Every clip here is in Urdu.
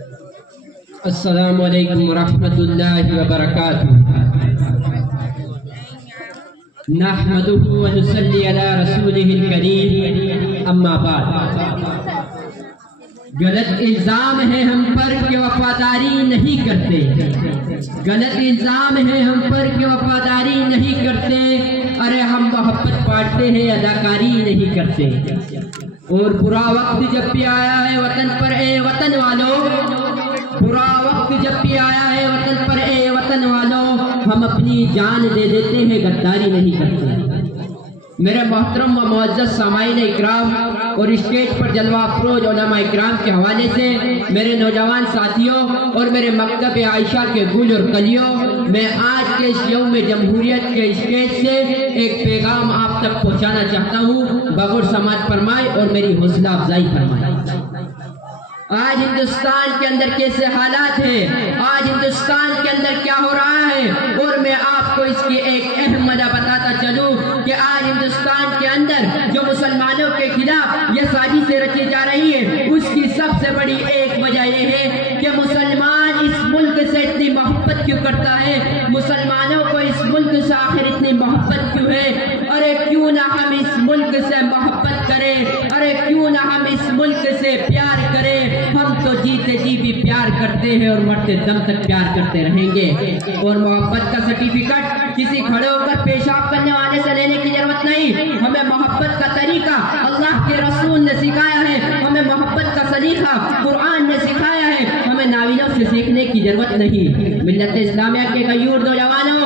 السلام علیکم ورحمۃ اللہ وبرکاتہ۔ نحمدہ ونصلی علی رسولہ الکریم، اما بعد۔ غلط الزام ہے ہم پر کہ وفاداری نہیں کرتے، غلط الزام ہے ہم پر کہ وفاداری نہیں کرتے، ارے ہم محبت بانٹتے ہیں اداکاری نہیں کرتے۔ اور برا وقت جب بھی آیا ہے وطن پر اے وطن والوں، برا وقت جب بھی آیا ہے وطن پر اے وطن والوں، ہم اپنی جان دے دیتے ہیں غداری نہیں کرتے۔ میرے محترم و معزز سامعین اکرام اور اسٹیج پر جلوہ افروز علماء اکرام کے حوالے سے میرے نوجوان ساتھیوں اور میرے مکتب عائشہ کے گل اور کلیوں، میں آج کے اس یوم جمہوریت کے اسٹیج سے ایک پیغام آپ تک پہنچانا چاہتا ہوں، بغور سماعت فرمائے اور میری حوصلہ افزائی فرمائے۔ آج ہندوستان کے اندر کیسے حالات ہیں، آج ہندوستان کے اندر کیا ہو رہا ہے، اور میں آپ کو اس کی ایک اہم وجہ بتاتا چلوں کہ آج ہندوستان کے اندر جو مسلمانوں کے خلاف یہ سازشیں رچی جا رہی ہے، اس کی سب سے بڑی ایک وجہ یہ ہے کہ مسلمان اس ملک سے اتنی محبت کیوں کرتا ہے، مسلمانوں کو اس ملک سے آخر اتنی محبت کیوں ہے۔ ارے کیوں نہ ہم اس ملک سے محبت کریں، ارے کیوں نہ ہم اس ملک سے پیار کریں، ہم تو جیتے جی بھی پیار کرتے ہیں اور مرتے دم تک پیار کرتے رہیں گے۔ اور محبت کا سرٹیفکیٹ کسی کھڑے ہو کر پیشاب کرنے والے سے لینے کی ضرورت نہیں، ہمیں محبت کا طریقہ اللہ کے رسول نے سکھایا ہے، ہمیں محبت کا سلیقہ قرآن نے سکھایا ہے، ہمیں ناولوں سے سیکھنے کی ضرورت نہیں۔ ملت اسلامیہ کے غیور نوجوانوں،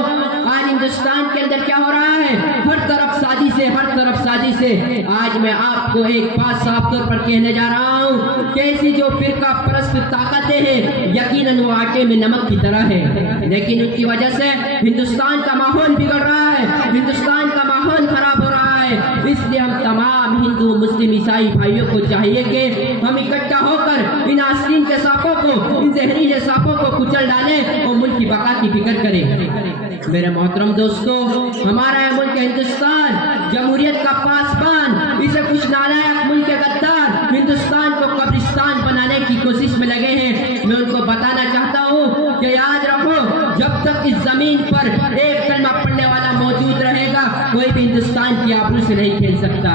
آج ہندوستان کے اندر کیا ہو رہا ہے، ہر طرف سازش ہے، ہر طرف سازش ہے۔ آج میں آپ کو ایک بات صاف طور پر کہنے جا رہا ہوں کہ ایسی جو فرقہ پرست طاقتیں ہیں یقیناً وہ آٹے میں نمک کی طرح ہے، لیکن ان کی وجہ سے ہندوستان کا ماحول بگڑ رہا ہے، ہندوستان کا ماحول خراب ہو رہا ہے۔ اس لیے ہم تمام ہندو مسلم عیسائی بھائیوں کو چاہیے کہ ہم اکٹھا ہو کر ان آستین کے سانپوں کو، ان زہریلے سانپوں کو کچل ڈالیں اور ملک کی بقا کی فکر کریں۔ میرے محترم دوستو، ہمارا یہ ملک ہندوستان جمہوریت کا پاسبان، اسے کچھ نالائق ملک غدار ہندوستان کو قبرستان بنانے کی کوشش میں لگے ہیں۔ میں ان کو بتانا چاہتا ہوں کہ یاد رکھو، جب تک اس زمین پر ایک کلمہ پڑھنے والا موجود رہے گا، کوئی بھی ہندوستان کی آبرو سے نہیں کھیل سکتا۔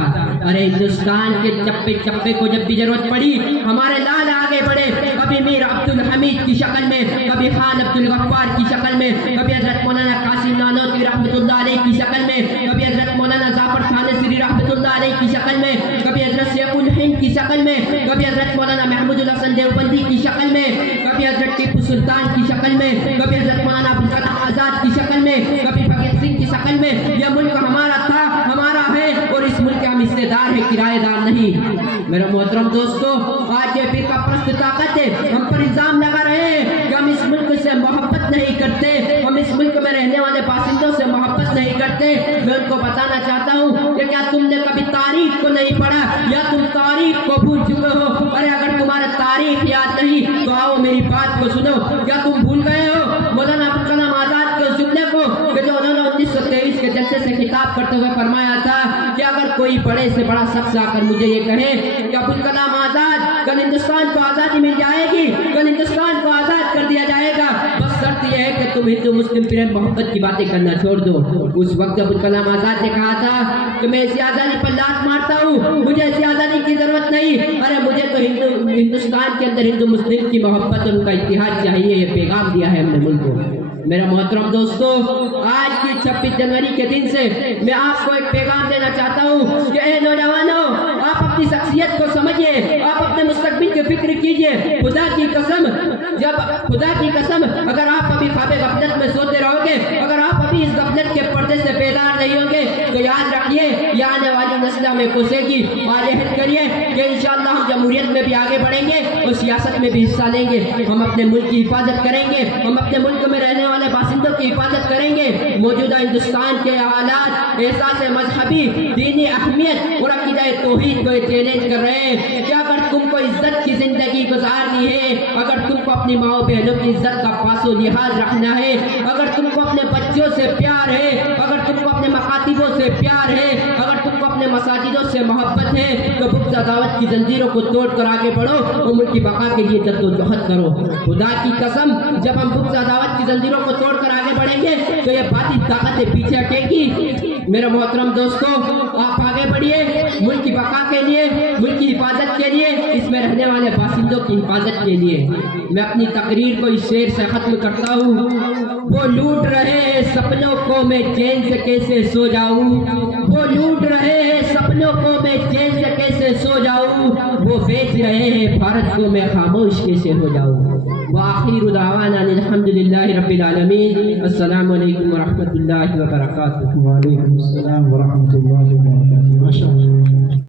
ارے ہندوستان کے چپے چپے کو جب بھی ضرورت پڑی، ہمارے لال آگے بڑھے، کبھی میر عبد الحمید کی شکل میں، کبھی خان عبد الغفار کی شکل میں، کبھی حضرت مولانا قاسم نانوتوی رحمۃ اللہ علیہ کی شکل میں، کبھی حضرت مولانا ظفر تھانسری رحمۃ اللہ علیہ کی شکل میں، کبھی حضرت شیخ الہند کی شکل میں، کبھی حضرت مولانا محمود الحسن دیوبندی کی شکل میں، کبھی حضرت ٹیپو سلطان کی شکل میں، کبھی حضرت مولانا ابوالکلام آزاد کی شکل میں، کبھی بھگت سنگھ کی شکل میں۔ یہ ملک ہمارا تھا، ہمارا ہے، اور اس ملک کے ہم حصے دار ہیں، کرایہ دار نہیں۔ میرے محترم دوستو، آج یہ فرقہ پرست طاقتیں ہم پر الزام لگا رہے ہیں کہ ہم اس ملک سے محبت نہیں کرتے، ہم اس ملک میں رہنے والے باشندوں سے محبت نہیں کرتے۔ میں ان کو بتانا چاہتا ہوں کہ کیا تم نے کبھی تاریخ کو نہیں پڑھا، یا تم تاریخ کو بھول چکے ہو؟ ارے اگر تمہارا تاریخ یاد نہیں تو آؤ میری بات کو سنو۔ کیا تم بھول گئے ہو مولانا ابوالکلام آزاد کے جملے کو کہ جو انہوں نے 1923 کے جلسے سے خطاب کرتے ہوئے فرمایا تھا کہ اگر کوئی بڑے سے بڑا شخص آ کر مجھے یہ کہے کہ ابوالکلام آزاد کل ہندوستان کو آزادی مل جائے گی، کل ہندوستان کو آزاد کر دیا جائے گا، بس شرط یہ ہے کہ تم ہندو مسلم پریم محبت کی باتیں کرنا چھوڑ دو۔ اس وقت ابوالکلام آزاد نے کہا تھا کہ میں اسی آزادی پر لات مارتا ہوں، مجھے اسی آزادی کی ضرورت نہیں، ارے مجھے تو ہندوستان کے اندر ہندو مسلم کی محبت اور ان کا اتحاد چاہیے۔ یہ پیغام دیا ہے ہم نے ملک کو۔ میرا محترم دوستو، آج کی 26 جنوری کے دن سے میں آپ کو ایک پیغام دینا چاہتا ہوں کہ اے نوجوانوں، آپ اپنی شخصیت کو سمجھیے، آپ اپنے مستقبل کی فکر کیجئے۔ خدا کی قسم اگر آپ ابھی خواب غفلت میں سوتے رہو گے، اگر آپ ابھی اس غفلت کے پردے سے بیدار نہیں ہوں گے، تو یاد رکھیے یہ آنے والی نسل ہمیں کوسے گی۔ اور عہد کریے کہ انشاءاللہ ہم جمہوریت میں بھی آگے بڑھیں گے اور سیاست میں بھی حصہ لیں گے، ہم اپنے ملک کی حفاظت کریں گے، ہم اپنے ملک میں رہنے والے باشندوں کی حفاظت کریں گے۔ موجودہ ہندوستان کے حالات احساس مذہبی دینی اہمیت اور عقیدہ توحید کو چیلنج کر رہے ہیں کہ اگر تم کو عزت کی زندگی گزارنی ہے، اگر تم کو اپنی ماں بہنوں کی عزت کا پاس و لحاظ رکھنا ہے، اگر تم کو اپنے بچوں سے پیار ہے، اگر تم کو اپنے مکاتبوں سے پیار ہے، اگر تم کو اپنے مساجدوں سے محبت ہے تو بغض عداوت کی زنجیروں کو توڑ کر آگے بڑھو اور ملک کی بقا کے لیے جدوجہد کرو. خدا کی قسم جب ہم بغض عداوت کی زنجیروں کو توڑ کر آگے بڑھیں گے تو یہ باطل طاقتیں پیچھے ہٹیں گی. میرے محترم دوستو, آپ آگے بڑھیے ملک کی بقا کے لیے, ملک کی حفاظت کے لیے, اس میں رہنے والے باشندوں کی حفاظت کے لیے. میں اپنی تقریر کو اس شعر سے ختم کرتا ہوں. وہ لوٹ رہے ہیں سپنوں کو میں چین سے کیسے سو جاؤں, وہ لوٹ رہے ہیں سپنوں کو میں چین سے کیسے سو جاؤں, وہ بیچ رہے ہیں بھارت کو میں خاموش کیسے ہو جاؤں. وآخر دعوانا الحمدللہ رب العالمین. السلام علیکم ورحمۃ اللہ وبرکاتہ. وعلیکم السلام ورحمۃ اللہ وبرکاتہ. ماشاء اللہ.